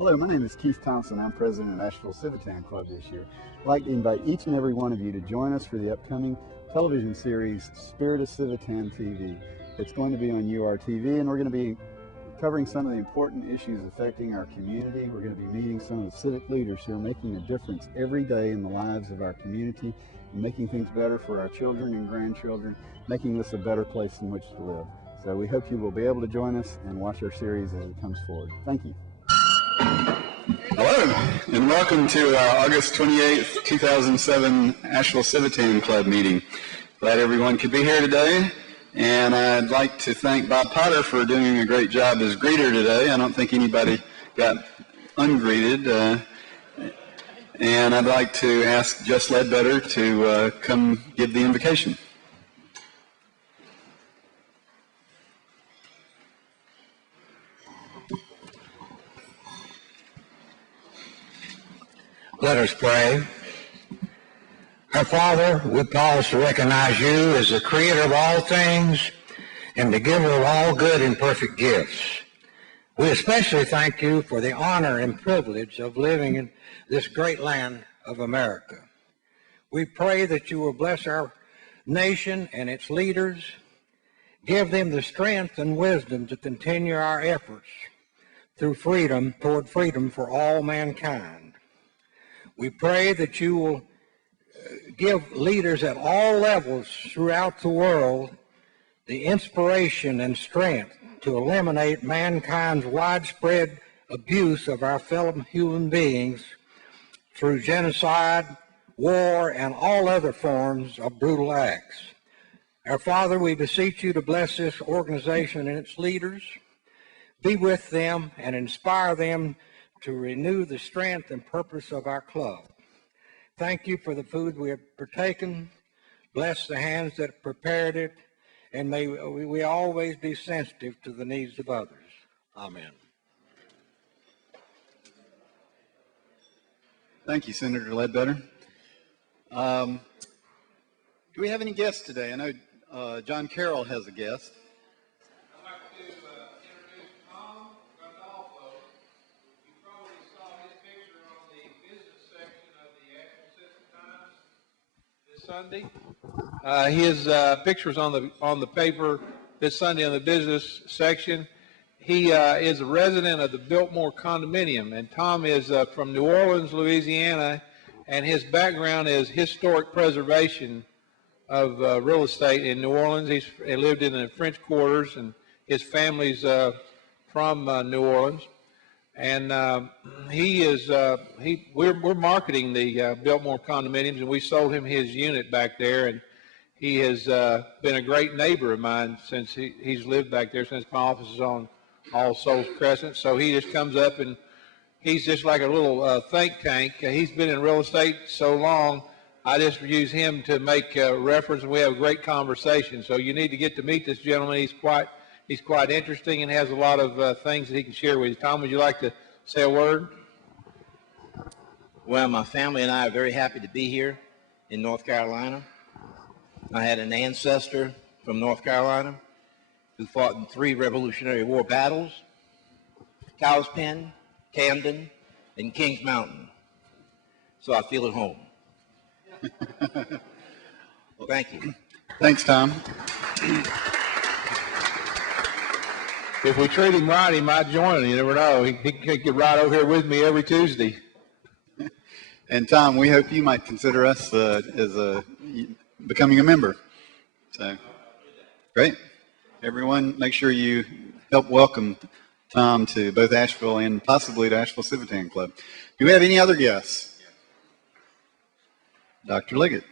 Hello, my name is Keith Thompson. I'm president of Asheville Civitan Club this year. I'd like to invite each and every one of you to join us for the upcoming television series Spirit of Civitan TV. It's going to be on URTV, and we're going to be covering some of the important issues affecting our community. We're going to be meeting some of the civic leaders who are making a difference every day in the lives of our community, and making things better for our children and grandchildren, making this a better place in which to live. So we hope you will be able to join us and watch our series as it comes forward. Thank you. Hello, and welcome to August 28th, 2007 Asheville Civitan Club meeting. Glad everyone could be here today, and I'd like to thank Bob Potter for doing a great job as greeter today. I don't think anybody got ungreeted, and I'd like to ask Jess Ledbetter to come give the invocation. Let us pray. Our Father, we pause to recognize you as the creator of all things and the giver of all good and perfect gifts. We especially thank you for the honor and privilege of living in this great land of America. We pray that you will bless our nation and its leaders, give them the strength and wisdom to continue our efforts toward freedom for all mankind. We pray that you will give leaders at all levels throughout the world the inspiration and strength to eliminate mankind's widespread abuse of our fellow human beings through genocide, war, and all other forms of brutal acts. Our Father, we beseech you to bless this organization and its leaders, be with them and inspire them to renew the strength and purpose of our club. Thank you for the food we have partaken. Bless the hands that prepared it, and may we always be sensitive to the needs of others. Amen. Thank you, Senator Ledbetter. Do we have any guests today? I know John Carroll has a guest. I'd like to introduce Tom Gandolfo. You probably saw his picture on the business section of the Asheville Citizen Times this Sunday. His picture's on the paper this Sunday on the business section. He is a resident of the Biltmore condominium, and Tom is from New Orleans, Louisiana, and his background is historic preservation of real estate in New Orleans. He lived in the French quarters, and his family's from New Orleans. And we're marketing the Biltmore condominiums, and we sold him his unit back there, and he has been a great neighbor of mine since he's lived back there since my office is on All Souls Crescent. So he just comes up, and he's just like a little think tank. He's been in real estate so long, I just use him to make reference, and we have a great conversation. So you need to get to meet this gentleman. He's quite interesting and has a lot of things that he can share with you. Tom, would you like to say a word? Well, my family and I are very happy to be here in North Carolina. I had an ancestor from North Carolina who fought in 3 Revolutionary War battles: Cowspin, Camden, and Kings Mountain. So I feel at home. Well, thank you. Thanks, Tom. If we treat him right, he might join. You never know. He could get right over here with me every Tuesday. And Tom, we hope you might consider us becoming a member. So, great. Everyone, make sure you help welcome Tom to both Asheville and possibly to Asheville Civitan Club. Do we have any other guests? Dr. Liggett.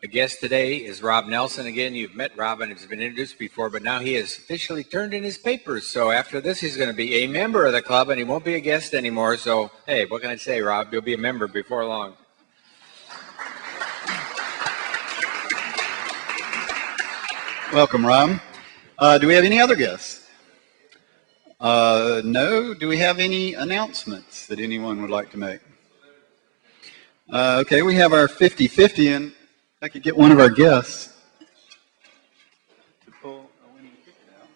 The guest today is Rob Nelson. Again, you've met Rob and has been introduced before, but now he has officially turned in his papers. So after this, he's going to be a member of the club, and he won't be a guest anymore. So, hey, what can I say, Rob? You'll be a member before long. Welcome, Rob. Do we have any other guests? No. Do we have any announcements that anyone would like to make? Okay, we have our 50-50, and I could get one of our guests to pull a winning ticket out.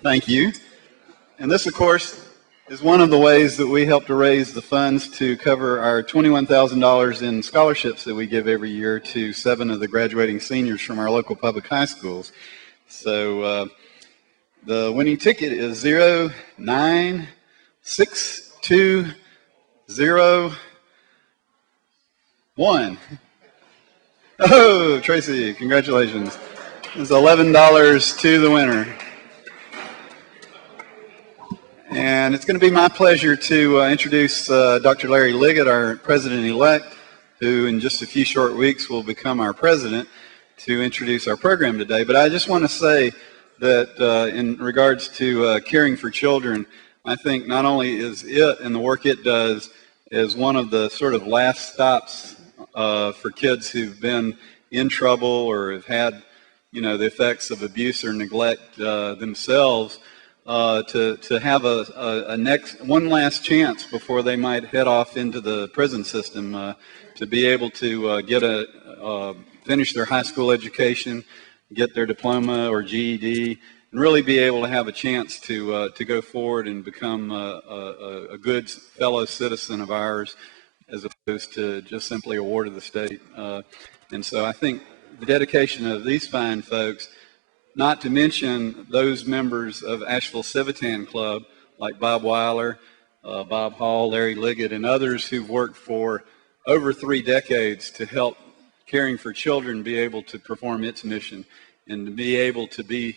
Thank you. And this, of course, is one of the ways that we help to raise the funds to cover our $21,000 in scholarships that we give every year to 7 of the graduating seniors from our local public high schools. So the winning ticket is 096201. Oh, Tracy, congratulations. It's $11 to the winner. And it's going to be my pleasure to introduce Dr. Larry Liggett, our president-elect, who in just a few short weeks will become our president, to introduce our program today. But I just want to say that in regards to caring for children, I think not only is it and the work it does is one of the sort of last stops for kids who've been in trouble or have had, you know, the effects of abuse or neglect themselves, to have one last chance before they might head off into the prison system, to be able to finish their high school education, get their diploma or GED, and really be able to have a chance to go forward and become a good fellow citizen of ours, as opposed to just simply a ward of the state. And so I think the dedication of these fine folks, not to mention those members of Asheville Civitan Club like Bob Weiler, Bob Hall, Larry Liggett, and others who've worked for over 3 decades to help caring for children be able to perform its mission and to be able to be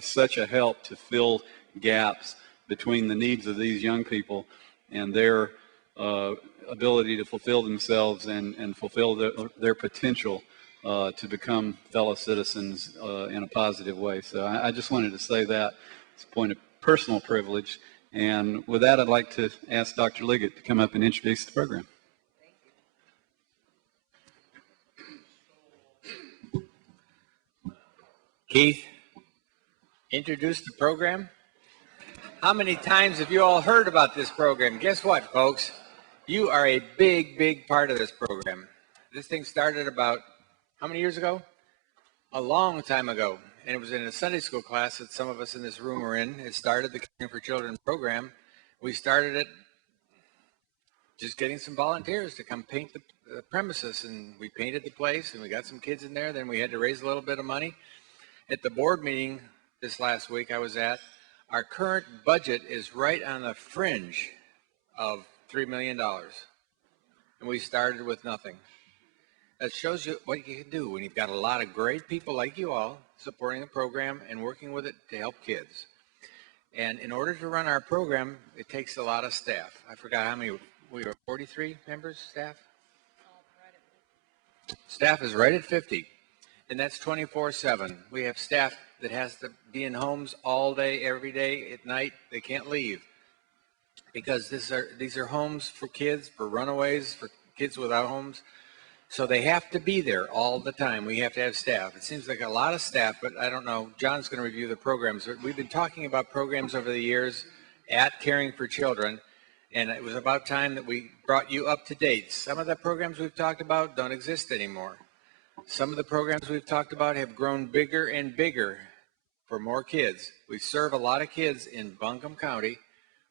such a help to fill gaps between the needs of these young people and their ability to fulfill themselves and fulfill their potential to become fellow citizens in a positive way. So I just wanted to say that. It's a point of personal privilege. And with that, I'd like to ask Dr. Liggett to come up and introduce the program. Keith, introduce the program. How many times have you all heard about this program? Guess what, folks? You are a big, big part of this program. This thing started about how many years ago? A long time ago. And it was in a Sunday school class that some of us in this room were in. It started the Caring for Children program. We started it just getting some volunteers to come paint the premises. And we painted the place and we got some kids in there. Then we had to raise a little bit of money. At the board meeting this last week I was at, our current budget is right on the fringe of $3 million. And we started with nothing. That shows you what you can do when you've got a lot of great people like you all supporting the program and working with it to help kids. And in order to run our program, it takes a lot of staff. I forgot how many, we were 43 members, staff? Staff is right at 50, and that's 24/7. We have staff that has to be in homes all day, every day, at night. They can't leave because these are homes for kids, for runaways, for kids without homes. So they have to be there all the time. We have to have staff. It seems like a lot of staff, but I don't know. John's going to review the programs. We've been talking about programs over the years at Caring for Children, and it was about time that we brought you up to date. Some of the programs we've talked about don't exist anymore. Some of the programs we've talked about have grown bigger and bigger for more kids. We serve a lot of kids in Buncombe County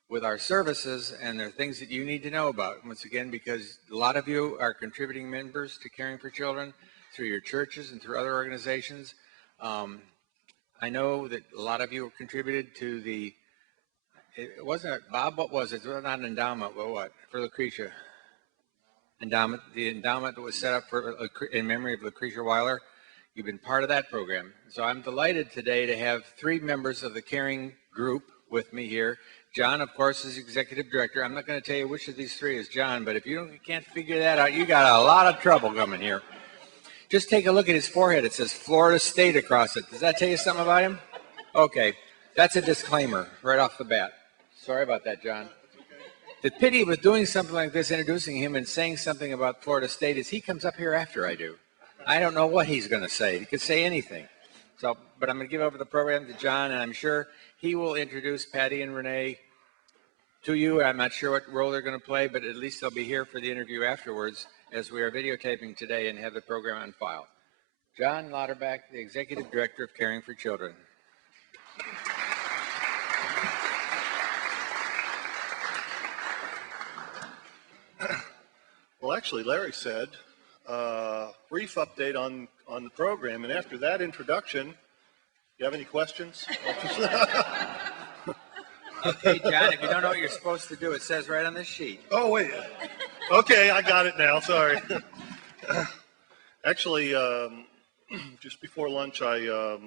with our services, and there are things that you need to know about. Once again, because a lot of you are contributing members to Caring for Children through your churches and through other organizations. I know that a lot of you have contributed to it wasn't, Bob, what was it? It was not an endowment, but what? For Lucretia. Endowment, the endowment that was set up in memory of Lucretia Weiler. You've been part of that program. So I'm delighted today to have 3 members of the Caring group with me here. John, of course, is executive director. I'm not going to tell you which of these 3 is John, but if you can't figure that out, you got a lot of trouble coming here. Just take a look at his forehead. It says Florida State across it. Does that tell you something about him? Okay, that's a disclaimer right off the bat. Sorry about that, John. The pity with doing something like this, introducing him and saying something about Florida State, is he comes up here after I do. I don't know what he's going to say. He could say anything. So, but I'm going to give over the program to John, and I'm sure he will introduce Patty and Renee to you. I'm not sure what role they're going to play, but at least they'll be here for the interview afterwards as we are videotaping today and have the program on file. John Lauterbach, the Executive Director of Caring for Children. Well, actually, Larry said, brief update on the program. And after that introduction, you have any questions? Okay, John, if you don't know what you're supposed to do, it says right on this sheet. Oh, wait. Okay, I got it now. Sorry. Actually, just before lunch, I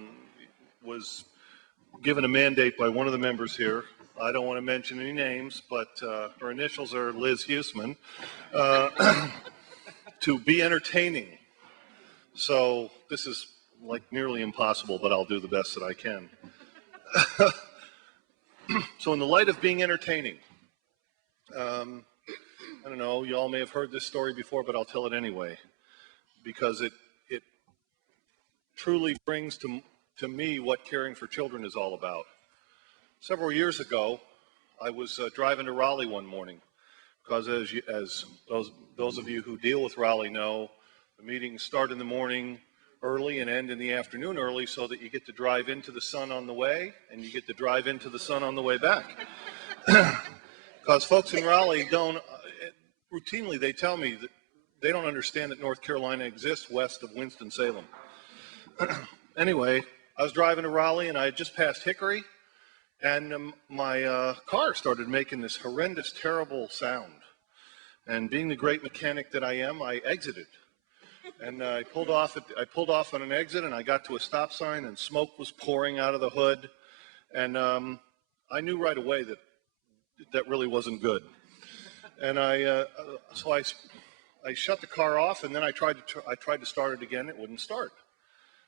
was given a mandate by one of the members here. I don't want to mention any names, but her initials are Liz Huseman, to be entertaining. So this is like nearly impossible, but I'll do the best that I can. So in the light of being entertaining, I don't know, you all may have heard this story before, but I'll tell it anyway, because it truly brings to me what caring for children is all about. Several years ago, I was driving to Raleigh one morning, because as those of you who deal with Raleigh know, the meetings start in the morning early and end in the afternoon early, so that you get to drive into the sun on the way and you get to drive into the sun on the way back. Because folks in Raleigh don't, routinely they tell me that they don't understand that North Carolina exists west of Winston-Salem. Anyway, I was driving to Raleigh and I had just passed Hickory, and my car started making this horrendous, terrible sound. And being the great mechanic that I am, I exited. And I pulled off on an exit, and I got to a stop sign, and smoke was pouring out of the hood. And I knew right away that really wasn't good. And so I shut the car off, and then I tried to start it again. It wouldn't start.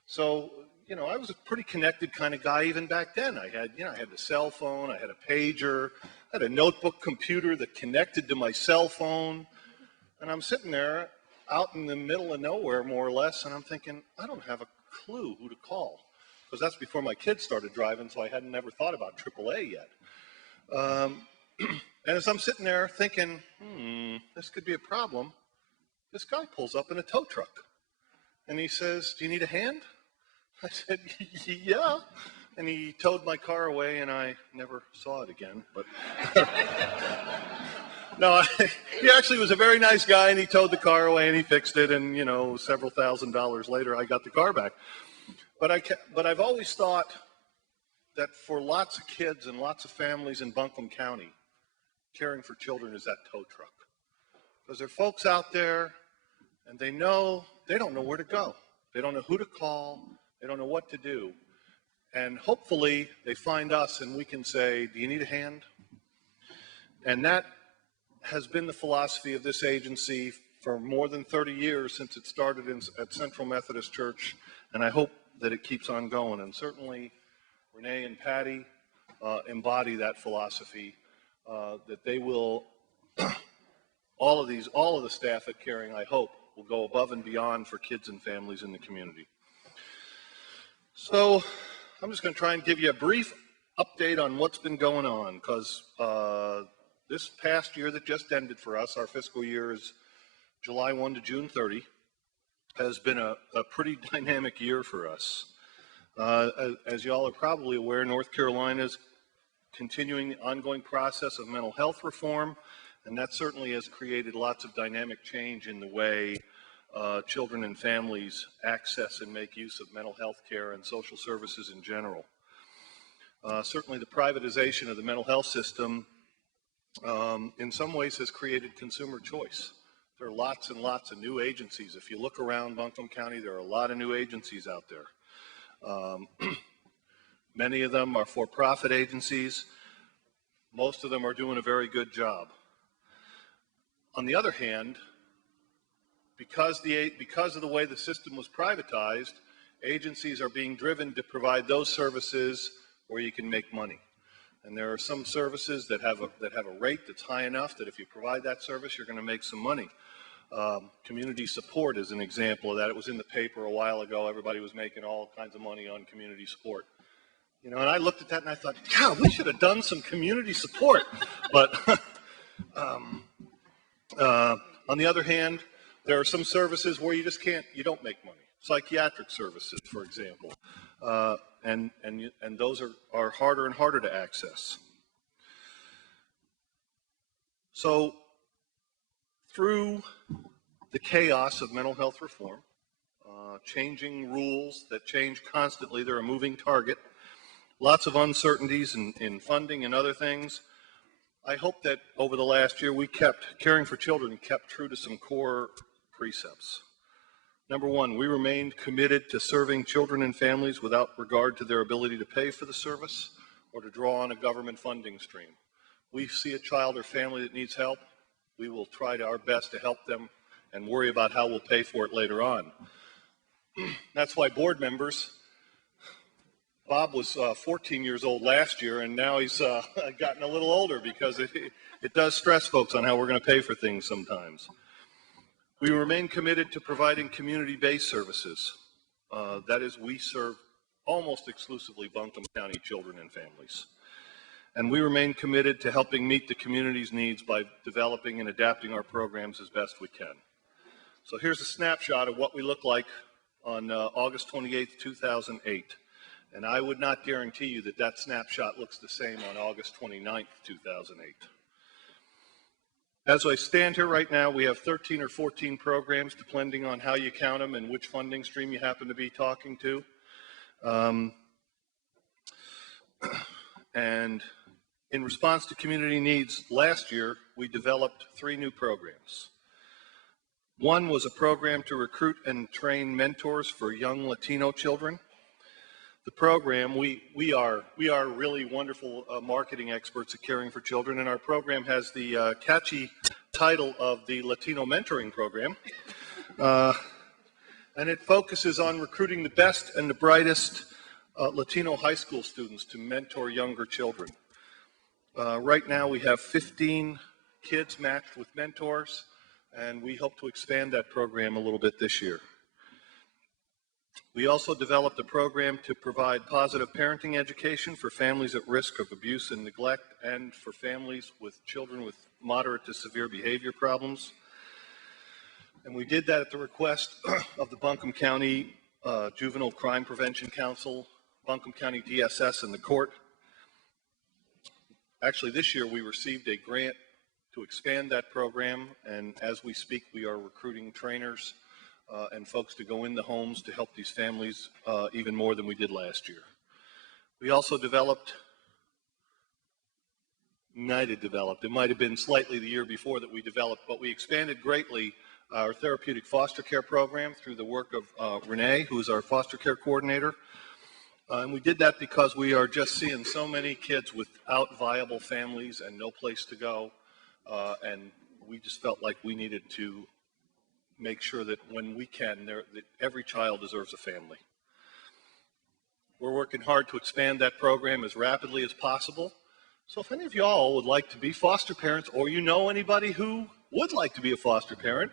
So, you know, I was a pretty connected kind of guy even back then. I had a cell phone, I had a pager, I had a notebook computer that connected to my cell phone. And I'm sitting there out in the middle of nowhere, more or less, and I'm thinking, I don't have a clue who to call. Because that's before my kids started driving, so I hadn't never thought about AAA yet. And as I'm sitting there thinking, this could be a problem, this guy pulls up in a tow truck. And he says, do you need a hand? I said, yeah. And he towed my car away, and I never saw it again. But no, he actually was a very nice guy, and he towed the car away, and he fixed it. And, you know, several $1,000s later, I got the car back. But I've always thought that for lots of kids and lots of families in Buncombe County, caring for children is that tow truck. Because there are folks out there, and they don't know where to go. They don't know who to call. They don't know what to do. And hopefully they find us and we can say, do you need a hand? And that has been the philosophy of this agency for more than 30 years since it started at Central Methodist Church. And I hope that it keeps on going. And certainly Renee and Patty embody that philosophy, that they will, all of the staff at Caring, I hope, will go above and beyond for kids and families in the community. So I'm just going to try and give you a brief update on what's been going on, because this past year that just ended for us, our fiscal year is July 1 to June 30, has been a pretty dynamic year for us. As you all are probably aware, North Carolina is continuing the ongoing process of mental health reform, and that certainly has created lots of dynamic change in the way children and families access and make use of mental health care and social services in general. Certainly the privatization of the mental health system in some ways has created consumer choice. There are lots and lots of new agencies. If you look around Buncombe County, there are a lot of new agencies out there. Many of them are for-profit agencies. Most of them are doing a very good job. On the other hand, because of the way the system was privatized, agencies are being driven to provide those services where you can make money. And there are some services that have a rate that's high enough that if you provide that service, you're going to make some money. Community support is an example of that. It was in the paper a while ago. Everybody was making all kinds of money on community support. You know, and I looked at that and I thought, God, we should have done some community support. But on the other hand, there are some services where you don't make money. Psychiatric services, for example. And those are harder and harder to access. So through the chaos of mental health reform, changing rules that change constantly, they're a moving target, lots of uncertainties in funding and other things. I hope that over the last year Caring for Children kept true to some core precepts. Number one, we remained committed to serving children and families without regard to their ability to pay for the service or to draw on a government funding stream. We see a child or family that needs help, we will try our best to help them and worry about how we'll pay for it later on. That's why board members, Bob was 14 years old last year, and now he's gotten a little older because it does stress folks on how we're going to pay for things sometimes. We remain committed to providing community-based services. That is, we serve almost exclusively Buncombe County children and families. And we remain committed to helping meet the community's needs by developing and adapting our programs as best we can. So here's a snapshot of what we look like on August 28th, 2008. And I would not guarantee you that that snapshot looks the same on August 29th, 2008. As I stand here right now, we have 13 or 14 programs, depending on how you count them and which funding stream you happen to be talking to. And in response to community needs, last year, we developed 3 new programs. One was a program to recruit and train mentors for young Latino children. The program, we are really wonderful marketing experts at Caring for Children, and our program has the catchy title of the Latino Mentoring Program. And it focuses on recruiting the best and the brightest Latino high school students to mentor younger children. Right now we have 15 kids matched with mentors, and we hope to expand that program a little bit this year. We also developed a program to provide positive parenting education for families at risk of abuse and neglect, and for families with children with moderate to severe behavior problems. And we did that at the request of the Buncombe County Juvenile Crime Prevention Council, Buncombe County DSS, and the court. Actually, this year we received a grant to expand that program, and as we speak, we are recruiting trainers and folks to go in the homes to help these families even more than we did last year. We also developed, it might have been slightly the year before that we developed, but we expanded greatly our therapeutic foster care program through the work of Renee, who is our foster care coordinator. And we did that because we are just seeing so many kids without viable families and no place to go. And we just felt like we needed to make sure that when we can, that every child deserves a family. We're working hard to expand that program as rapidly as possible. So if any of y'all would like to be foster parents, or you know anybody who would like to be a foster parent,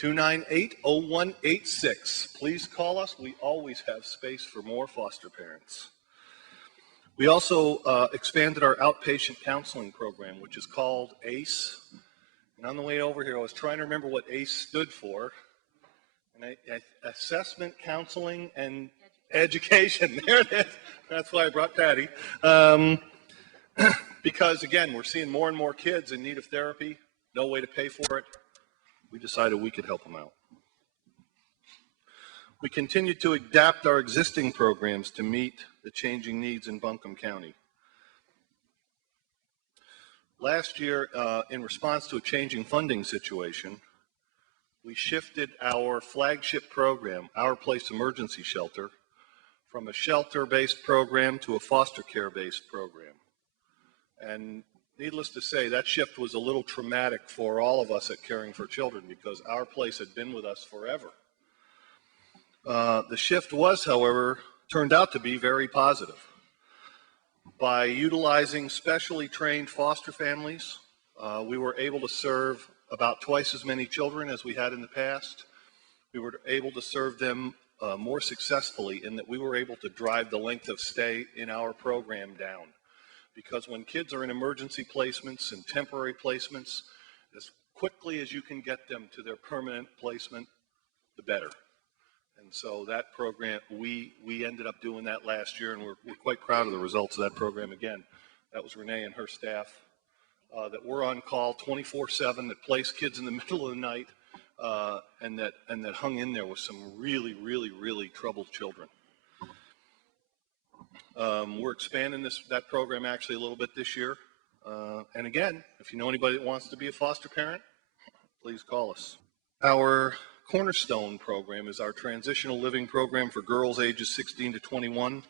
298-0186. Please call us. We always have space for more foster parents. We also expanded our outpatient counseling program, which is called ACE. And on the way over here, I was trying to remember what ACE stood for. And Assessment, Counseling, and Education. There it is. That's why I brought Patty. Because, again, we're seeing more and more kids in need of therapy, no way to pay for it. We decided we could help them out. We continue to adapt our existing programs to meet the changing needs in Buncombe County. Last year, in response to a changing funding situation, we shifted our flagship program, Our Place Emergency Shelter, from a shelter-based program to a foster care-based program. And needless to say, that shift was a little traumatic for all of us at Caring for Children because Our Place had been with us forever. The shift was, however, turned out to be very positive. By utilizing specially trained foster families, we were able to serve about twice as many children as we had in the past. We were able to serve them more successfully in that we were able to drive the length of stay in our program down. Because when kids are in emergency placements and temporary placements, as quickly as you can get them to their permanent placement, the better. And so that program, we ended up doing that last year, and we're quite proud of the results of that program again. That was Renee and her staff that we're on call 24/7, that place kids in the middle of the night, and that hung in there with some really, really, really troubled children. We're expanding that program actually a little bit this year. And again, if you know anybody that wants to be a foster parent, please call us. Our Cornerstone program is our transitional living program for girls ages 16 to 21.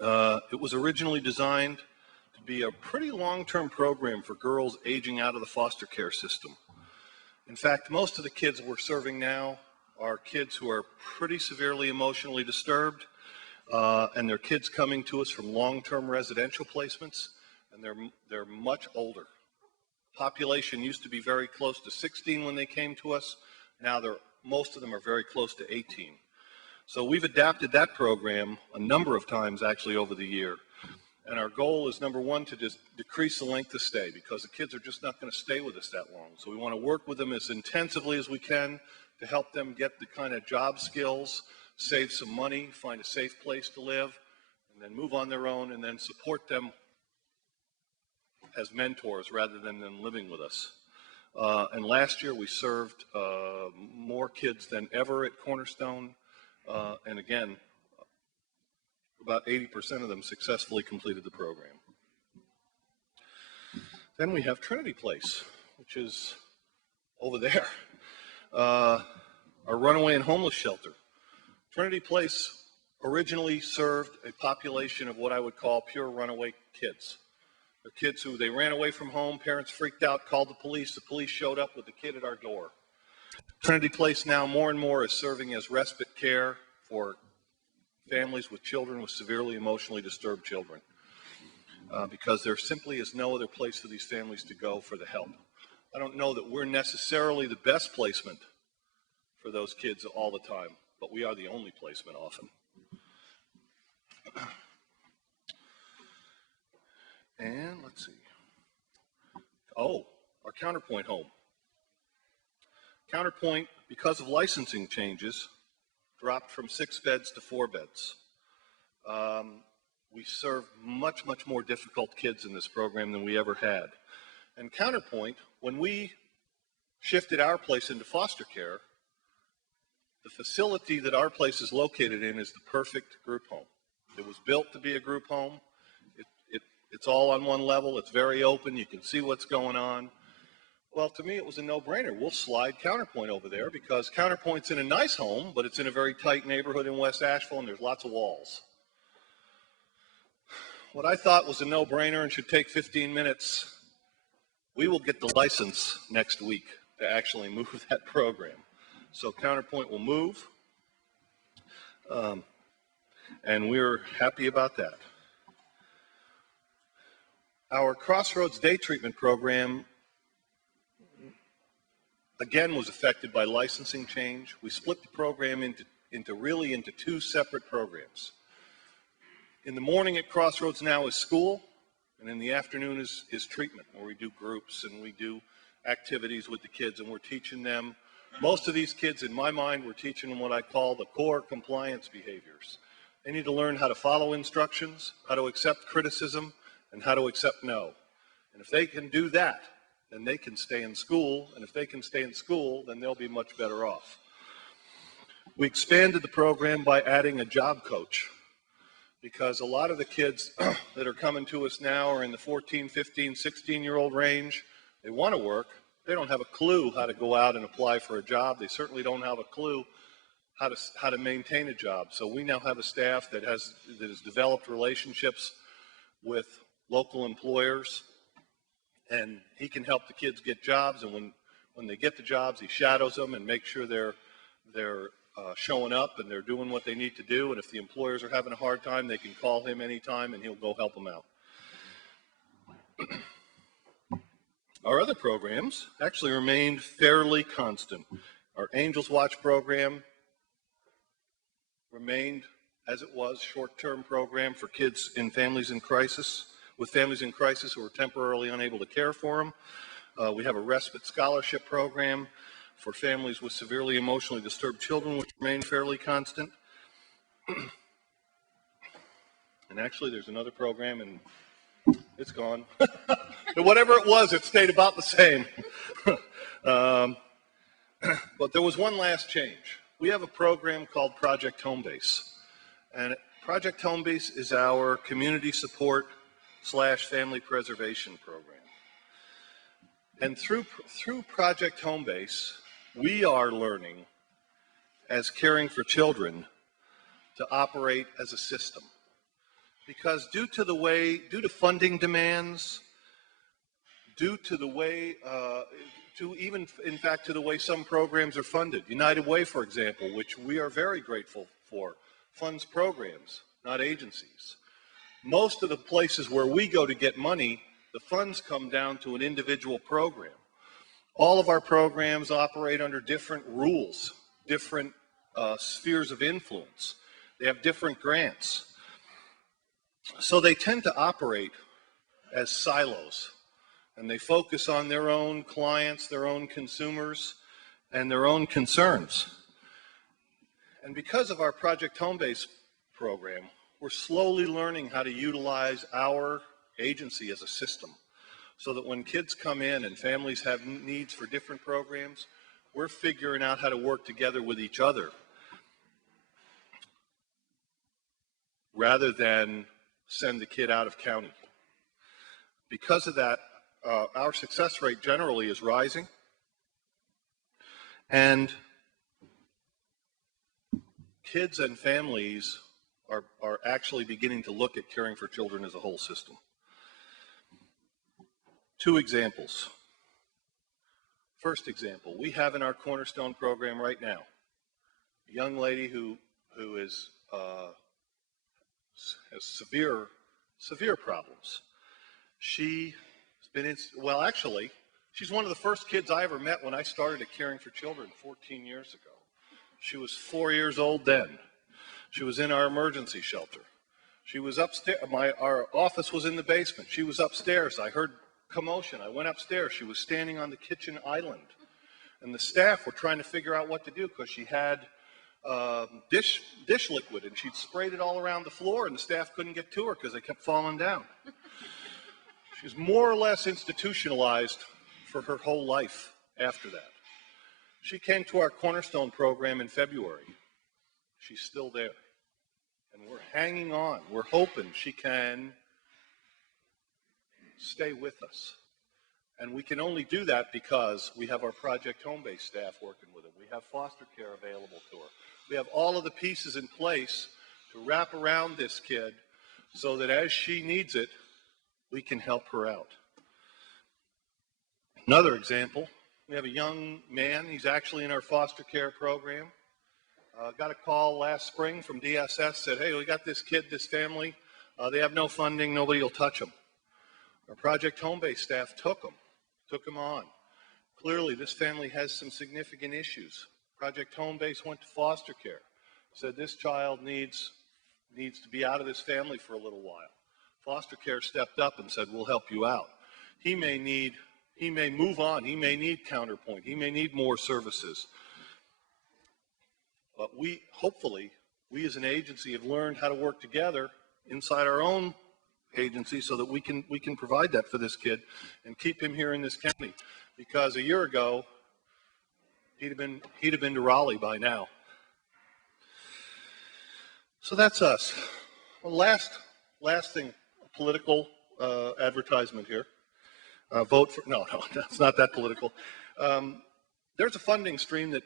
It was originally designed to be a pretty long-term program for girls aging out of the foster care system. In fact, most of the kids we're serving now are kids who are pretty severely emotionally disturbed, and they're kids coming to us from long-term residential placements, and they're much older. Population used to be very close to 16 when they came to us. Now most of them are very close to 18. So we've adapted that program a number of times actually over the year. And our goal is, number one, to just decrease the length of stay, because the kids are just not going to stay with us that long. So we want to work with them as intensively as we can to help them get the kind of job skills, save some money, find a safe place to live, and then move on their own, and then support them as mentors rather than them living with us. And last year we served more kids than ever at Cornerstone. And again, about 80% of them successfully completed the program. Then we have Trinity Place, which is over there, our runaway and homeless shelter. Trinity Place originally served a population of what I would call pure runaway kids. They're kids who they ran away from home, parents freaked out, called the police showed up with the kid at our door. Trinity Place now more and more is serving as respite care for families with children with severely emotionally disturbed children, because there simply is no other place for these families to go for the help. I don't know that we're necessarily the best placement for those kids all the time, but we are the only placement often. And let's see. Oh, our Counterpoint home. Counterpoint, because of licensing changes, dropped from 6 beds to 4 beds. We serve much, much more difficult kids in this program than we ever had. And Counterpoint, when we shifted our place into foster care, the facility that our place is located in is the perfect group home. It was built to be a group home. It's all on one level. It's very open. You can see what's going on. Well, to me, it was a no-brainer. We'll slide Counterpoint over there, because Counterpoint's in a nice home, but it's in a very tight neighborhood in West Asheville, and there's lots of walls. What I thought was a no-brainer and should take 15 minutes, we will get the license next week to actually move that program. So Counterpoint will move, and we're happy about that. Our Crossroads Day Treatment Program, again, was affected by licensing change. We split the program into 2 separate programs. In the morning at Crossroads now is school, and in the afternoon is treatment, where we do groups and we do activities with the kids, and we're teaching them. Most of these kids, in my mind, we're teaching them what I call the core compliance behaviors. They need to learn how to follow instructions, how to accept criticism, and how to accept no. And if they can do that, then they can stay in school, and if they can stay in school, then they'll be much better off. We expanded the program by adding a job coach, because a lot of the kids that are coming to us now are in the 14, 15, 16-year-old range. They want to work. They don't have a clue how to go out and apply for a job. They certainly don't have a clue how to maintain a job. So we now have a staff that has developed relationships with local employers, and he can help the kids get jobs. And when they get the jobs, he shadows them and makes sure they're showing up and they're doing what they need to do. And if the employers are having a hard time, they can call him anytime and he'll go help them out. Our other programs actually remained fairly constant. Our Angels Watch program remained as it was, short-term program for kids in families in crisis, with families in crisis who are temporarily unable to care for them. We have a respite scholarship program for families with severely emotionally disturbed children, which remain fairly constant. And actually, there's another program, and it's gone. Whatever it was, it stayed about the same. But there was one last change. We have a program called Project Homebase. And Project Homebase is our community support / family preservation program. And through Project Homebase, we are learning as caring for children to operate as a system. Because due to funding demands, due to the way, to the way some programs are funded. United Way, for example, which we are very grateful for, funds programs, not agencies. Most of the places where we go to get money, the funds come down to an individual program. All of our programs operate under different rules, different spheres of influence. They have different grants. So they tend to operate as silos, and they focus on their own clients, their own consumers, and their own concerns. And because of our Project Homebase program, we're slowly learning how to utilize our agency as a system, so that when kids come in and families have needs for different programs, we're figuring out how to work together with each other rather than send the kid out of county. Because of that, our success rate generally is rising, and kids and families are actually beginning to look at caring for children as a whole system. Two examples. First example, we have in our Cornerstone program right now a young lady who has severe problems. She's one of the first kids I ever met when I started at Caring for Children 14 years ago. She was 4 years old then. She was in our emergency shelter. She was upstairs. Our office was in the basement. She was upstairs. I heard commotion. I went upstairs. She was standing on the kitchen island. And the staff were trying to figure out what to do because she had dish liquid, and she'd sprayed it all around the floor, and the staff couldn't get to her because they kept falling down. She was more or less institutionalized for her whole life after that. She came to our Cornerstone program in February. She's still there. And we're hanging on. We're hoping she can stay with us. And we can only do that because we have our Project Homebase staff working with her. We have foster care available to her. We have all of the pieces in place to wrap around this kid so that as she needs it, we can help her out. Another example, we have a young man. He's actually in our foster care program. Got a call last spring from DSS, said, hey, we got this kid, this family. They have no funding. Nobody will touch them. Our Project Homebase staff took him on. Clearly, this family has some significant issues. Project Homebase went to foster care, said this child needs to be out of this family for a little while. Foster care stepped up and said, we'll help you out. He may move on. He may need Counterpoint. He may need more services. But hopefully, we as an agency have learned how to work together inside our own agency so that we can provide that for this kid and keep him here in this county. Because a year ago, he'd have been to Raleigh by now. So that's us. Well, last thing, political advertisement here. Vote for, no, it's not that political. There's a funding stream that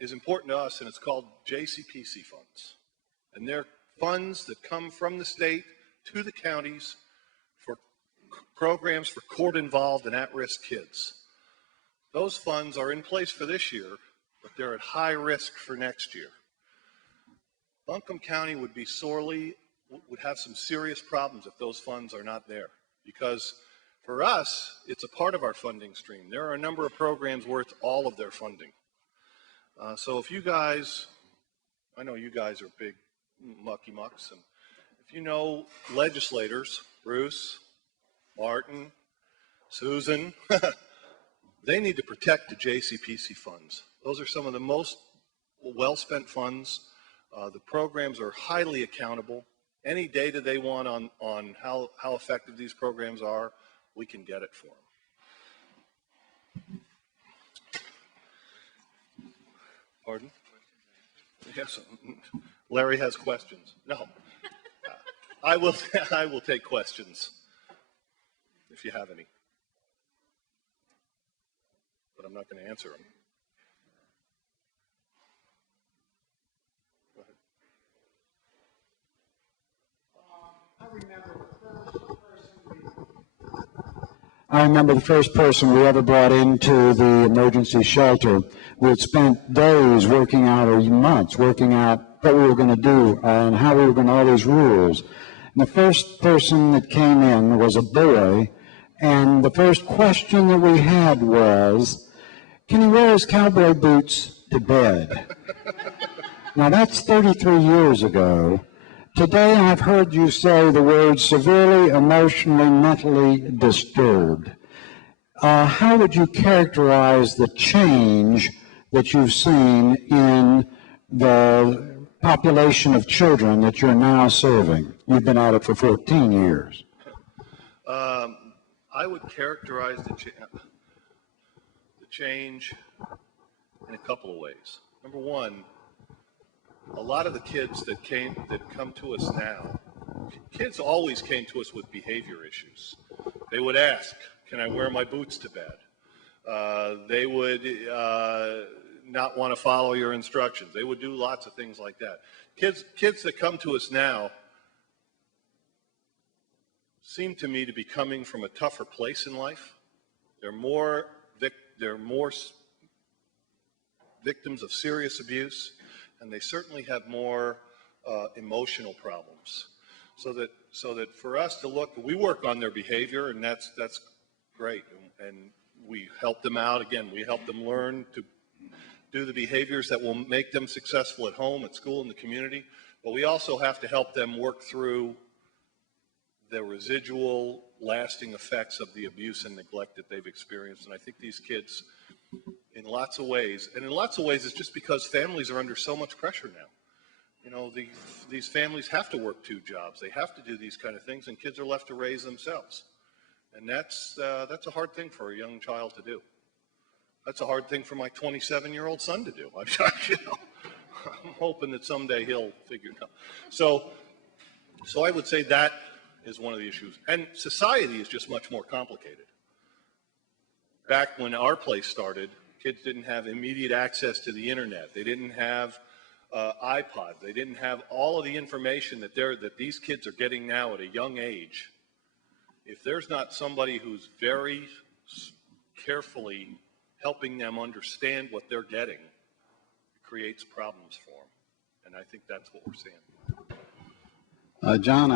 is important to us, and it's called JCPC funds. And they're funds that come from the state to the counties for programs for court-involved and at-risk kids. Those funds are in place for this year, but they're at high risk for next year. Buncombe County would have some serious problems if those funds are not there, because for us, it's a part of our funding stream. There are a number of programs where it's all of their funding. So if you guys, I know you guys are big mucky mucks, and if you know legislators, Bruce, Martin, Susan, they need to protect the JCPC funds. Those are some of the most well-spent funds. The programs are highly accountable. Any data they want on how effective these programs are, we can get it for them. Pardon? Yes, Larry has questions. No. I will take questions if you have any. But I'm not going to answer them. Go ahead. I remember the first person we ever brought into the emergency shelter. We had spent days working out, or months working out what we were going to do and how we were going to all these rules. And the first person that came in was a boy, and the first question that we had was, can he wear his cowboy boots to bed? Now that's 33 years ago. Today I've heard you say the words severely, emotionally, mentally disturbed. How would you characterize the change that you've seen in the population of children that you're now serving? You've been at it for 14 years. I would characterize the change in a couple of ways. Number one, a lot of the kids that come to us now, kids always came to us with behavior issues. They would ask, can I wear my boots to bed? They would not want to follow your instructions. They would do lots of things like that. Kids that come to us now seem to me to be coming from a tougher place in life. They're more victims of serious abuse, and they certainly have more emotional problems. So that for us to look, we work on their behavior, and that's great, and we help them out. Again, we help them learn to do the behaviors that will make them successful at home, at school, in the community. But we also have to help them work through the residual, lasting effects of the abuse and neglect that they've experienced. And I think these kids, in lots of ways, it's just because families are under so much pressure now. You know, these families have to work 2 jobs. They have to do these kind of things, and kids are left to raise themselves. And that's a hard thing for a young child to do. That's a hard thing for my 27-year-old son to do. I'm hoping that someday he'll figure it out. So I would say that is one of the issues. And society is just much more complicated. Back when our place started, kids didn't have immediate access to the internet. They didn't have iPods. They didn't have all of the information that these kids are getting now at a young age. If there's not somebody who's very carefully helping them understand what they're getting, it creates problems for them. And I think that's what we're seeing. John,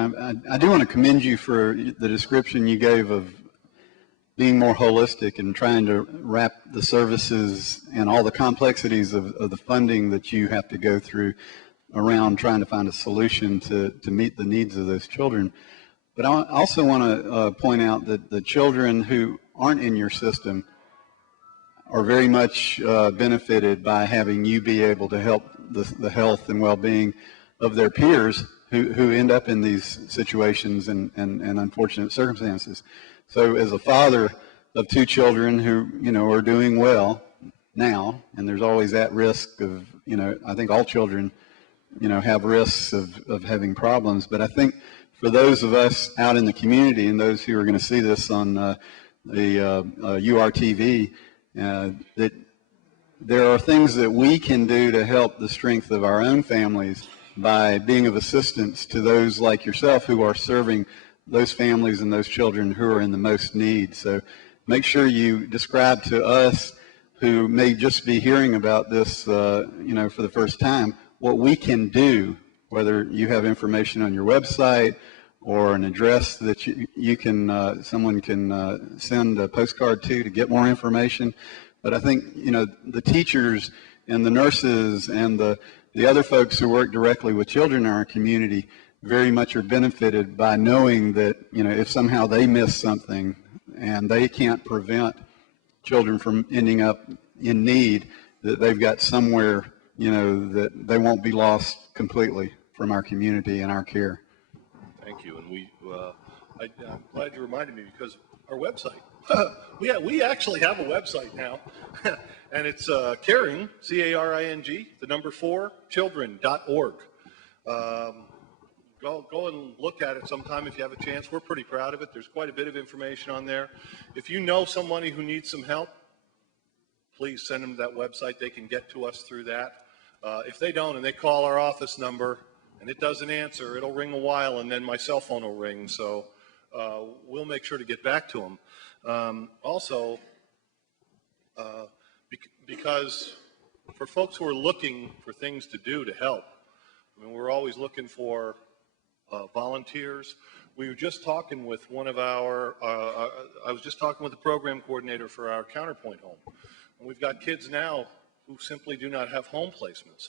I do want to commend you for the description you gave of being more holistic and trying to wrap the services and all the complexities of the funding that you have to go through around trying to find a solution to meet the needs of those children. But I also want to point out that the children who aren't in your system are very much benefited by having you be able to help the health and well-being of their peers who end up in these situations and unfortunate circumstances. So as a father of 2 children who, are doing well now, and there's always that risk of, I think all children, have risks of having problems. But I think for those of us out in the community and those who are going to see this on the URTV, that there are things that we can do to help the strength of our own families by being of assistance to those like yourself who are serving those families and those children who are in the most need. So make sure you describe to us who may just be hearing about this, for the first time, what we can do, whether you have information on your website or an address that you can, someone can send a postcard to get more information. But I think, the teachers and the nurses and the other folks who work directly with children in our community very much are benefited by knowing that, if somehow they miss something and they can't prevent children from ending up in need, that they've got somewhere, that they won't be lost completely from our community and our care. Thank you. And I'm glad you reminded me, because our website. We actually have a website now, and it's caring, C-A-R-I-N-G, the number 4, children.org. Go and look at it sometime if you have a chance. We're pretty proud of it. There's quite a bit of information on there. If you know somebody who needs some help, please send them to that website. They can get to us through that. If they don't and they call our office number and it doesn't answer, it'll ring a while and then my cell phone will ring. So we'll make sure to get back to them. Also, because for folks who are looking for things to do to help, I mean, we're always looking for volunteers. We were just talking with one of our, I was just talking with the program coordinator for our Counterpoint home. And we've got kids now who simply do not have home placements.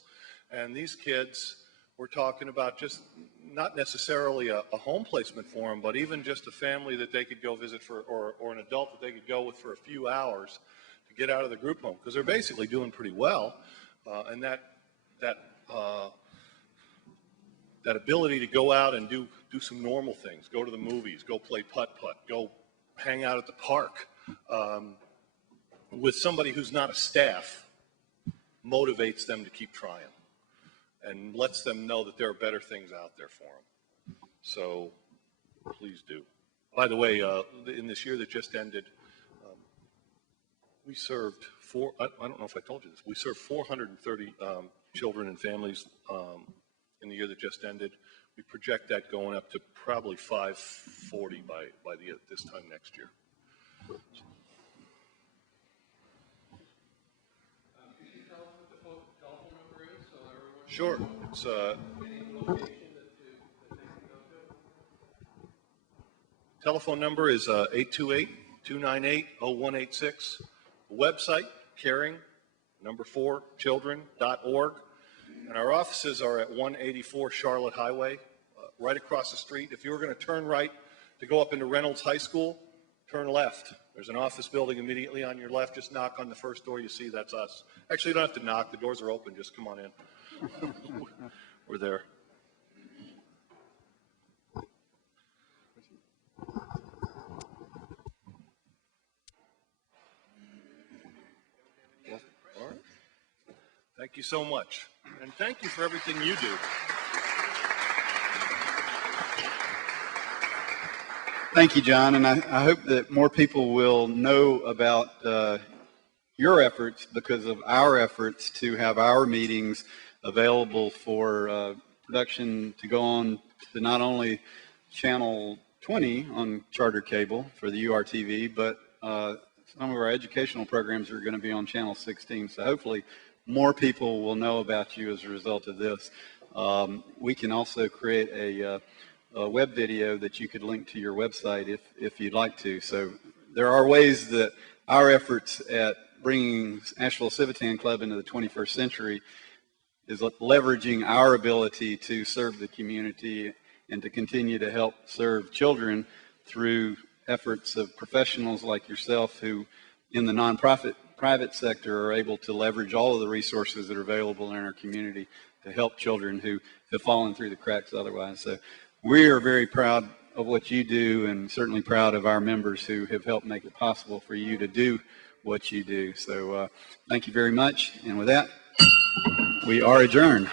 And these kids, we're talking about just not necessarily a home placement for them, but even just a family that they could go visit for, or an adult that they could go with for a few hours to get out of the group home, because they're basically doing pretty well. And that ability to go out and do some normal things, go to the movies, go play putt-putt, go hang out at the park with somebody who's not a staff motivates them to keep trying and lets them know that there are better things out there for them. So please do. By the way, in this year that just ended, we served I don't know if I told you this, we served 430 children and families in the year that just ended. We project that going up to probably 540 by this time next year. Can you tell us what the telephone number is so everyone? Sure. It's telephone number is 828-298-0186. The website, caring, number 4, children.org. And our offices are at 184 Charlotte Highway, right across the street. If you were going to turn right to go up into Reynolds High School, turn left. There's an office building immediately on your left. Just knock on the first door you see. That's us. Actually, you don't have to knock. The doors are open. Just come on in. We're there. All right. Thank you so much. And thank you for everything you do. Thank you, John, and I hope that more people will know about your efforts because of our efforts to have our meetings available for production to go on to not only Channel 20 on Charter Cable for the URTV, but some of our educational programs are going to be on Channel 16. So hopefully more people will know about you as a result of this. We can also create a web video that you could link to your website if you'd like to. So there are ways that our efforts at bringing Asheville Civitan Club into the 21st century is leveraging our ability to serve the community and to continue to help serve children through efforts of professionals like yourself who in the nonprofit private sector are able to leverage all of the resources that are available in our community to help children who have fallen through the cracks otherwise. So we are very proud of what you do and certainly proud of our members who have helped make it possible for you to do what you do. So thank you very much. And with that, we are adjourned.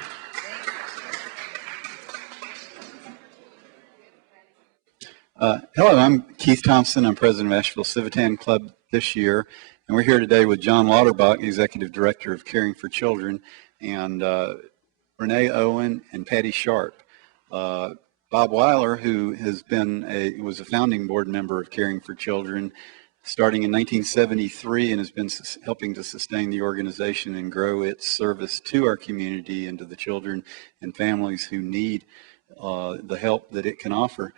Hello, I'm Keith Thompson. I'm president of Asheville Civitan Club this year. And we're here today with John Lauterbach, Executive Director of Caring for Children, and Renee Owen and Patty Sharp. Bob Weiler, who was a founding board member of Caring for Children starting in 1973 and has been helping to sustain the organization and grow its service to our community and to the children and families who need the help that it can offer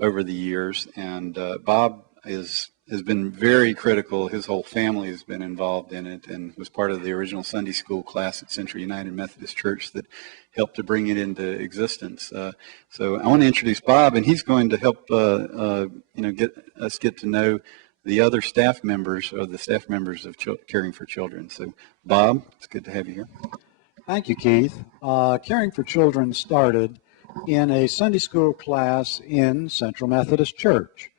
over the years. And Bob has been very critical. His whole family has been involved in it and was part of the original Sunday school class at Central United Methodist Church that helped to bring it into existence. So I want to introduce Bob, and he's going to help get to know the other staff members or the staff members of Caring for Children. So Bob, it's good to have you here. Thank you, Keith. Caring for Children started in a Sunday school class in Central Methodist Church.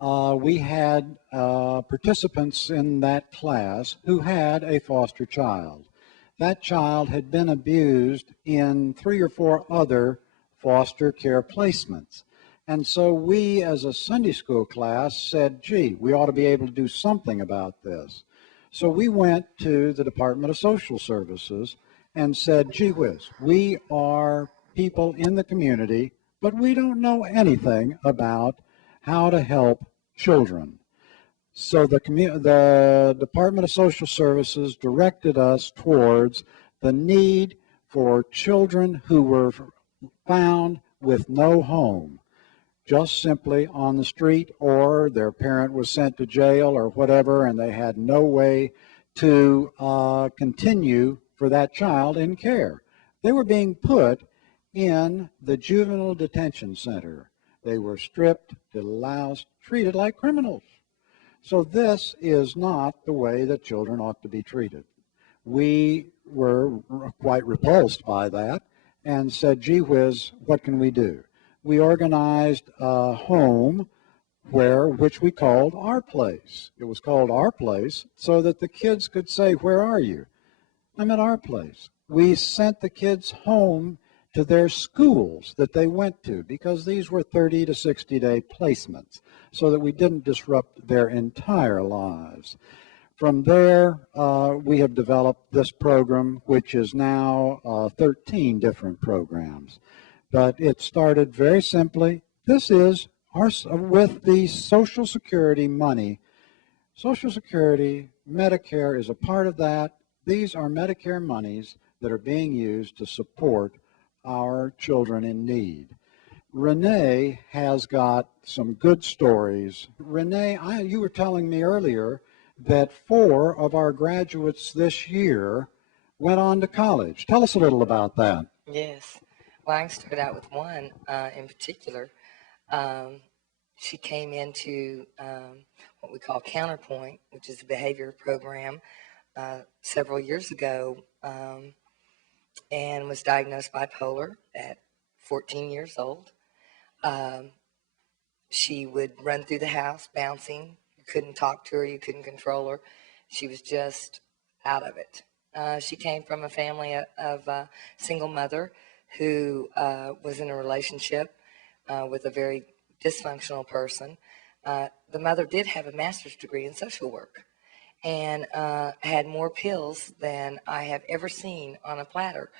we had participants in that class who had a foster child. That child had been abused in 3 or 4 other foster care placements. And so we, as a Sunday school class, said, gee, we ought to be able to do something about this. So we went to the Department of Social Services and said, gee whiz, we are people in the community, but we don't know anything about how to help children. So the Department of Social Services directed us towards the need for children who were found with no home, just simply on the street, or their parent was sent to jail or whatever, and they had no way to continue for that child in care. They were being put in the juvenile detention center. They were stripped, deloused, treated like criminals. So this is not the way that children ought to be treated. We were quite repulsed by that and said, gee whiz, what can we do? We organized a home which we called Our Place. It was called Our Place so that the kids could say, where are you? I'm at our place. We sent the kids home to their schools that they went to, because these were 30 to 60-day placements, so that we didn't disrupt their entire lives. From there, we have developed this program, which is now 13 different programs. But it started very simply. This is with the Social Security money. Social Security, Medicare is a part of that. These are Medicare monies that are being used to support our children in need. Renee has got some good stories. Renee, you were telling me earlier that 4 of our graduates this year went on to college. Tell us a little about that. Yes. Well, I can start out with one in particular. She came into what we call Counterpoint, which is a behavior program, several years ago, and was diagnosed bipolar at 14 years old. She would run through the house bouncing. You couldn't talk to her. You couldn't control her. She was just out of it. She came from a family of a single mother who was in a relationship with a very dysfunctional person. The mother did have a master's degree in social work and had more pills than I have ever seen on a platter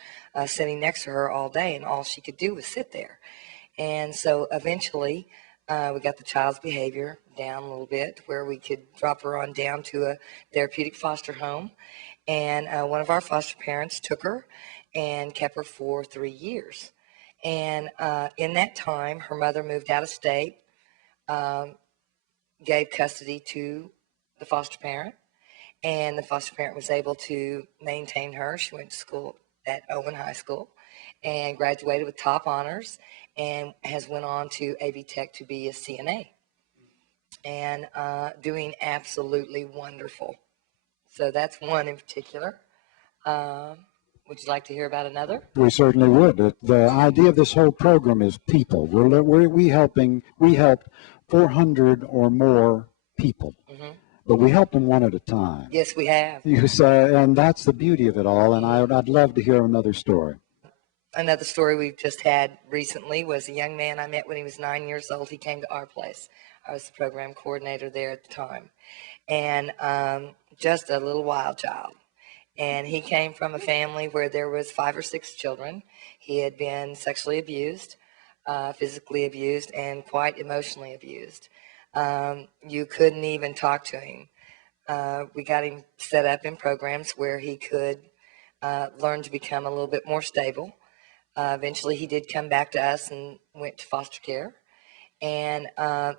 sitting next to her all day, and all she could do was sit there. And so eventually we got the child's behavior down a little bit where we could drop her on down to a therapeutic foster home. And one of our foster parents took her and kept her for 3 years. And in that time, her mother moved out of state, gave custody to the foster parent, and the foster parent was able to maintain her. She went to school at Owen High School and graduated with top honors and has went on to AV Tech to be a CNA and doing absolutely wonderful. So that's one in particular. Would you like to hear about another? We certainly would. The idea of this whole program is people. We helped 400 or more people, but we help them one at a time. Yes, we have. And that's the beauty of it all, and I'd love to hear another story. Another story we've just had recently was a young man I met when he was 9 years old. He came to Our Place. I was the program coordinator there at the time. And just a little wild child. And he came from a family where there was 5 or 6 children. He had been sexually abused, physically abused, and quite emotionally abused. You couldn't even talk to him. We got him set up in programs where he could learn to become a little bit more stable. Eventually, he did come back to us and went to foster care. And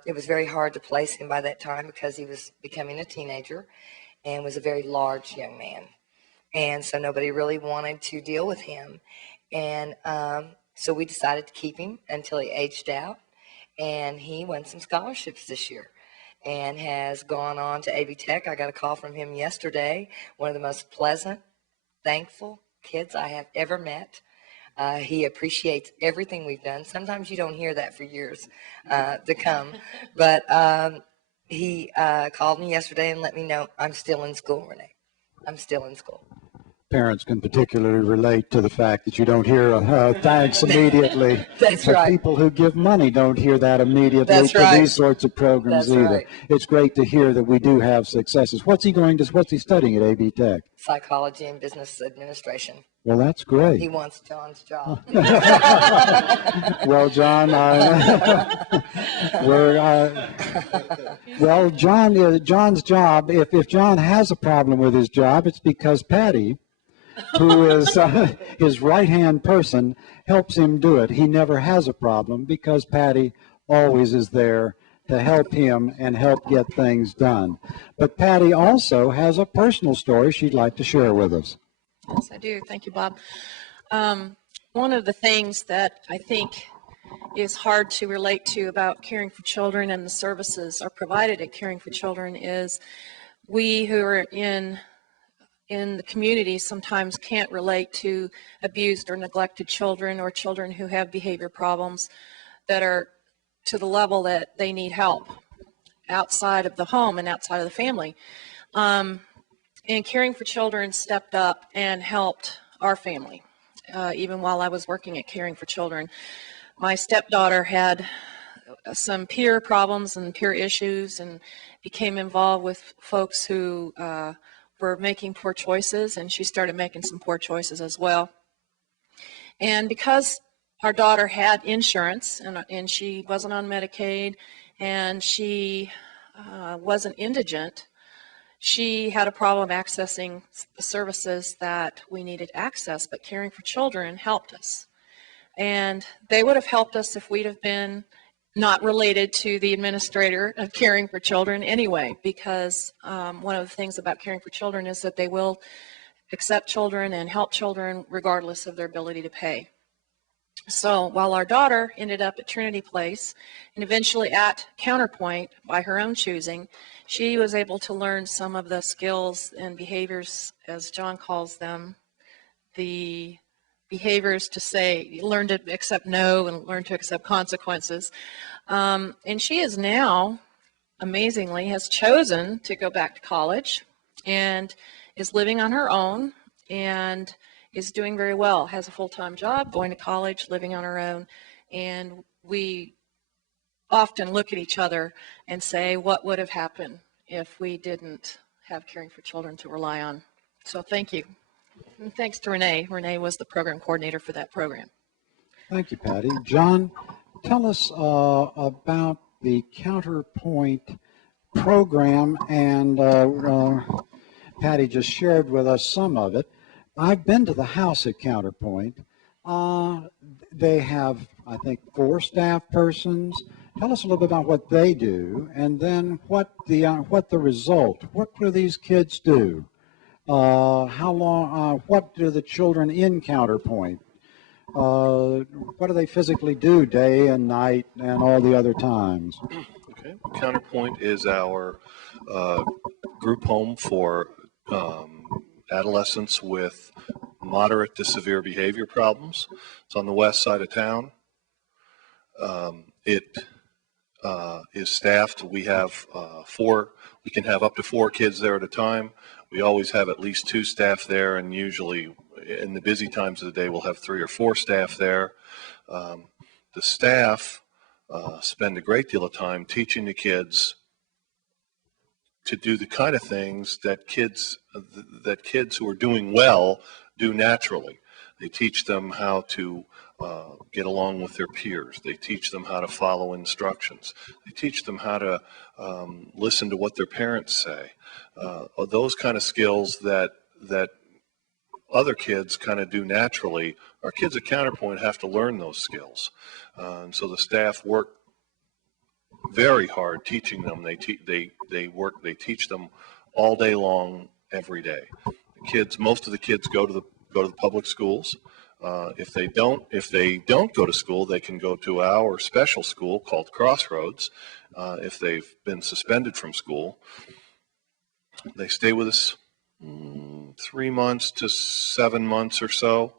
it was very hard to place him by that time because he was becoming a teenager and was a very large young man. And so nobody really wanted to deal with him. And so we decided to keep him until he aged out. And he won some scholarships this year and has gone on to AV Tech. I got a call from him yesterday, one of the most pleasant, thankful kids I have ever met. He appreciates everything we've done. Sometimes you don't hear that for years to come. But he called me yesterday and let me know I'm still in school, Renee. I'm still in school. Parents can particularly relate to the fact that you don't hear thanks immediately. That's So right. people who give money don't hear that immediately That's to right. these sorts of programs That's either. right. It's great to hear that we do have successes. What's he studying at AB Tech? Psychology and business administration. Well, that's great. He wants John's job. Well, John, John's job, if John has a problem with his job, it's because Patty, who is his right-hand person, helps him do it. He never has a problem because Patty always is there to help him and help get things done. But Patty also has a personal story she'd like to share with us. Yes, I do. Thank you, Bob. One of the things that I think is hard to relate to about Caring for Children and the services are provided at Caring for Children is we who are in the community sometimes can't relate to abused or neglected children or children who have behavior problems that are to the level that they need help outside of the home and outside of the family. And Caring for Children stepped up and helped our family, even while I was working at Caring for Children. My stepdaughter had some peer problems and peer issues and became involved with folks who were making poor choices, and she started making some poor choices as well. And because our daughter had insurance and she wasn't on Medicaid and she wasn't indigent, she had a problem accessing the services that we needed access, but Caring for Children helped us. And they would have helped us if we'd have been not related to the administrator of Caring for Children anyway, because one of the things about Caring for Children is that they will accept children and help children regardless of their ability to pay. So while our daughter ended up at Trinity Place and eventually at Counterpoint by her own choosing, she was able to learn some of the skills and behaviors, as John calls them, the behaviors to say, learn to accept no and learn to accept consequences. And she is now, amazingly, has chosen to go back to college and is living on her own and is doing very well, has a full-time job, going to college, living on her own. And we often look at each other and say, what would have happened if we didn't have Caring for Children to rely on? So thank you. And thanks to Renee. Renee was the program coordinator for that program. Thank you, Patty. John, tell us about the Counterpoint program, and Patty just shared with us some of it. I've been to the house at Counterpoint. They have, I think, 4 staff persons. Tell us a little bit about what they do, and then what the result. What do these kids do? How long? What do the children in Counterpoint? What do they physically do day and night and all the other times? Okay. Counterpoint is our group home for adolescents with moderate to severe behavior problems. It's on the west side of town. It is staffed. We have we can have up to 4 kids there at a time. We always have at least 2 staff there, and usually in the busy times of the day we'll have 3 or 4 staff there. The staff spend a great deal of time teaching the kids to do the kind of things that kids who are doing well do naturally. They teach them how to get along with their peers. They teach them how to follow instructions. They teach them how to listen to what their parents say. Those kind of skills that other kids kind of do naturally, our kids at Counterpoint have to learn those skills. And so the staff work very hard teaching them. They teach them all day long, every day. Most of the kids go to the public schools. If they don't go to school, they can go to our special school called Crossroads. If they've been suspended from school, they stay with us 3 months to 7 months or so.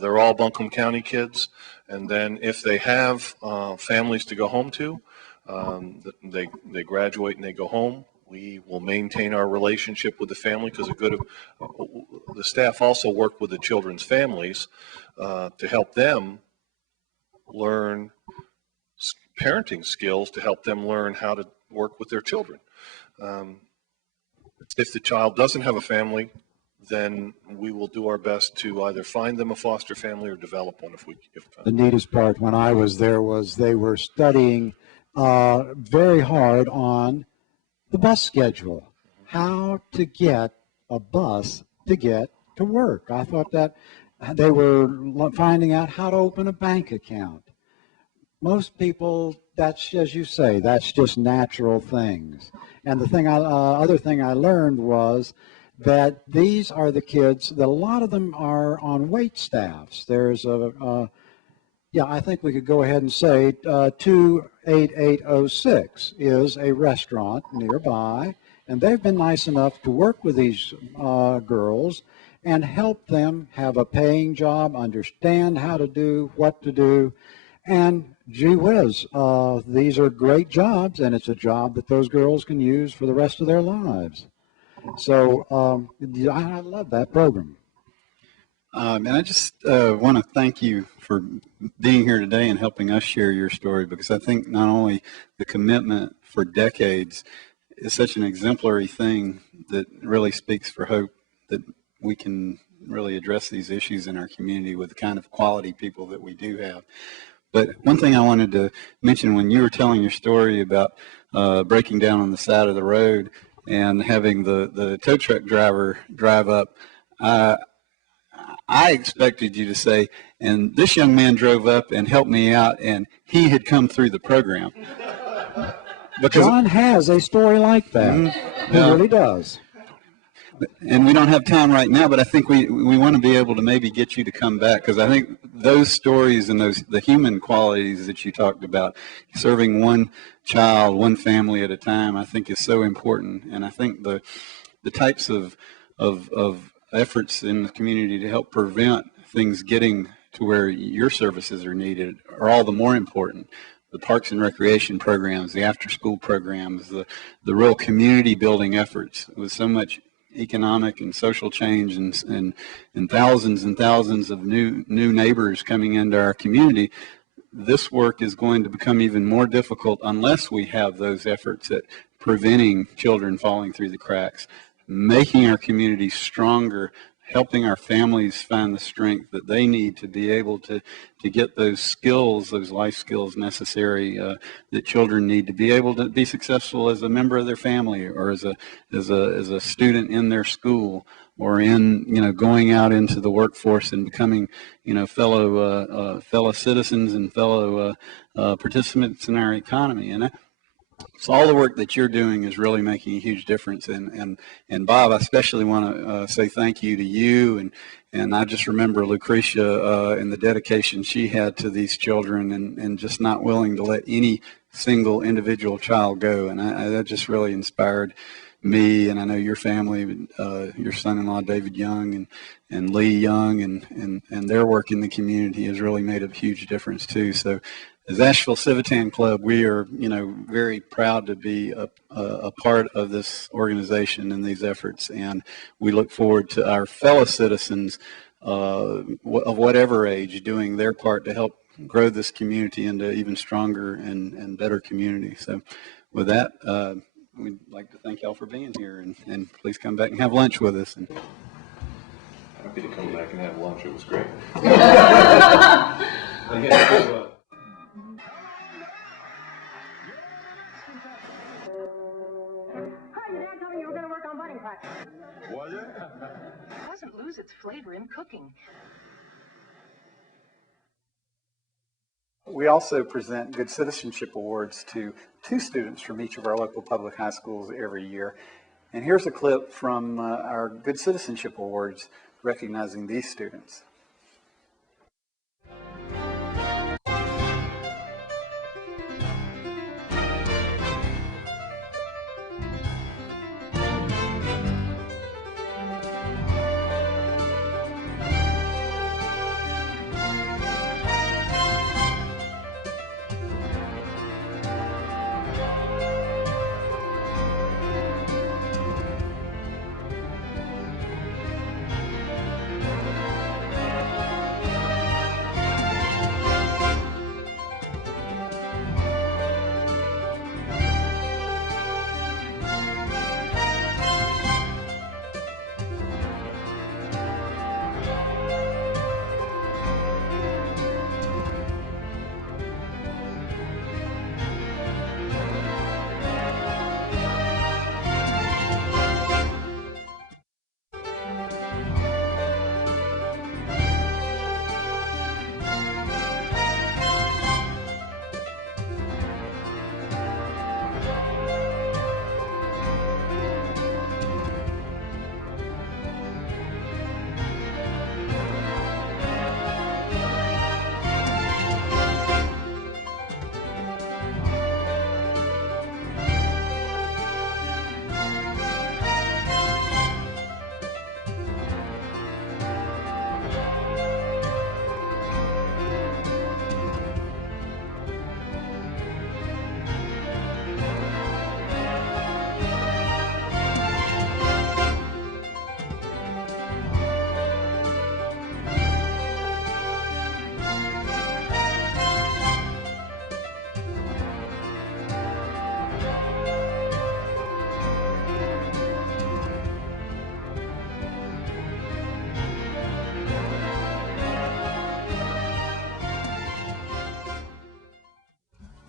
They're all Buncombe County kids. And then if they have families to go home to, They graduate and they go home. We will maintain our relationship with the family because the staff also work with the children's families to help them learn parenting skills, to help them learn how to work with their children. If the child doesn't have a family, then we will do our best to either find them a foster family or develop one if the neatest part when I was there was they were studying very hard on the bus schedule, how to get a bus to get to work. I thought that they were finding out how to open a bank account. Most people, that's, as you say, that's just natural things. And the thing, other thing I learned was that these are the kids, that a lot of them are on wait staffs. There's yeah, I think we could go ahead and say 28806 is a restaurant nearby, and they've been nice enough to work with these girls and help them have a paying job, understand how to do, what to do, and gee whiz, these are great jobs, and it's a job that those girls can use for the rest of their lives. So I love that program. And I just want to thank you for being here today and helping us share your story, because I think not only the commitment for decades is such an exemplary thing that really speaks for hope that we can really address these issues in our community with the kind of quality people that we do have. But one thing I wanted to mention, when you were telling your story about breaking down on the side of the road and having the tow truck driver drive up, I expected you to say, and this young man drove up and helped me out, and he had come through the program. Because John has a story like that. He really does. And we don't have time right now, but I think we want to be able to maybe get you to come back, because I think those stories and the human qualities that you talked about, serving one child, one family at a time, I think is so important. And I think the types of efforts in the community to help prevent things getting to where your services are needed are all the more important. The parks and recreation programs, the after-school programs, the real community building efforts with so much economic and social change and thousands of new neighbors coming into our community. This work is going to become even more difficult unless we have those efforts at preventing children falling through the cracks, making our community stronger, helping our families find the strength that they need to be able to get those skills, those life skills necessary that children need to be able to be successful as a member of their family, or as a student in their school, or in going out into the workforce and becoming fellow citizens and fellow participants in our economy. And so all the work that you're doing is really making a huge difference. And Bob, I especially want to say thank you to you. And I just remember Lucretia and the dedication she had to these children, and just not willing to let any single individual child go. And that just really inspired me, and I know your family, your son-in-law David Young and Lee Young, and their work in the community has really made a huge difference too. So as Asheville Civitan Club, we are, very proud to be a part of this organization and these efforts, and we look forward to our fellow citizens of whatever age doing their part to help grow this community into even stronger and better community. So with that, we'd like to thank y'all for being here, and please come back and have lunch with us. Happy to come back and have lunch. It was great. Was it? It doesn't lose its flavor in cooking. We also present Good Citizenship Awards to 2 students from each of our local public high schools every year. And here's a clip from our Good Citizenship Awards recognizing these students.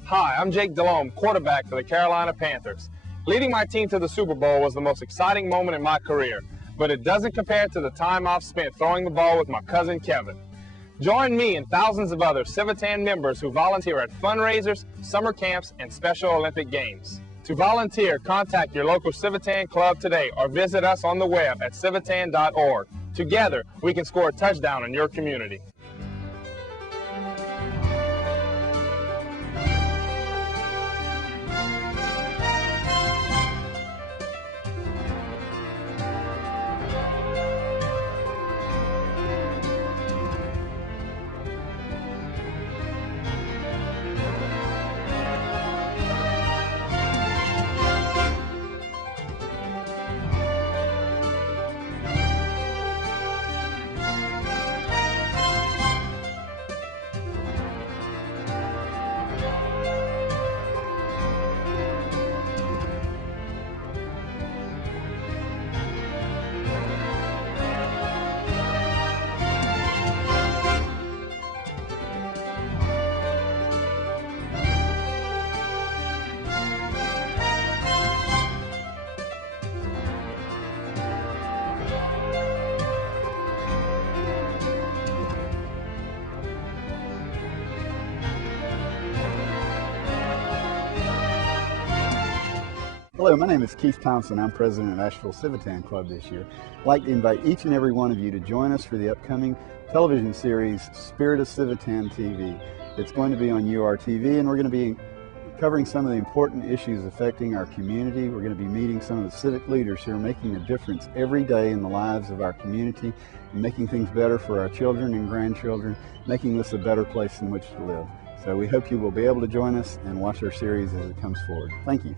Hi, I'm Jake Delhomme, quarterback for the Carolina Panthers. Leading my team to the Super Bowl was the most exciting moment in my career, but it doesn't compare to the time I've spent throwing the ball with my cousin Kevin. Join me and thousands of other Civitan members who volunteer at fundraisers, summer camps, and Special Olympic Games. To volunteer, contact your local Civitan club today or visit us on the web at civitan.org. Together, we can score a touchdown in your community. Hello, my name is Keith Thompson. I'm president of Asheville Civitan Club this year. I'd like to invite each and every one of you to join us for the upcoming television series, Spirit of Civitan TV. It's going to be on URTV, and we're going to be covering some of the important issues affecting our community. We're going to be meeting some of the civic leaders who are making a difference every day in the lives of our community and making things better for our children and grandchildren, making this a better place in which to live. So we hope you will be able to join us and watch our series as it comes forward. Thank you.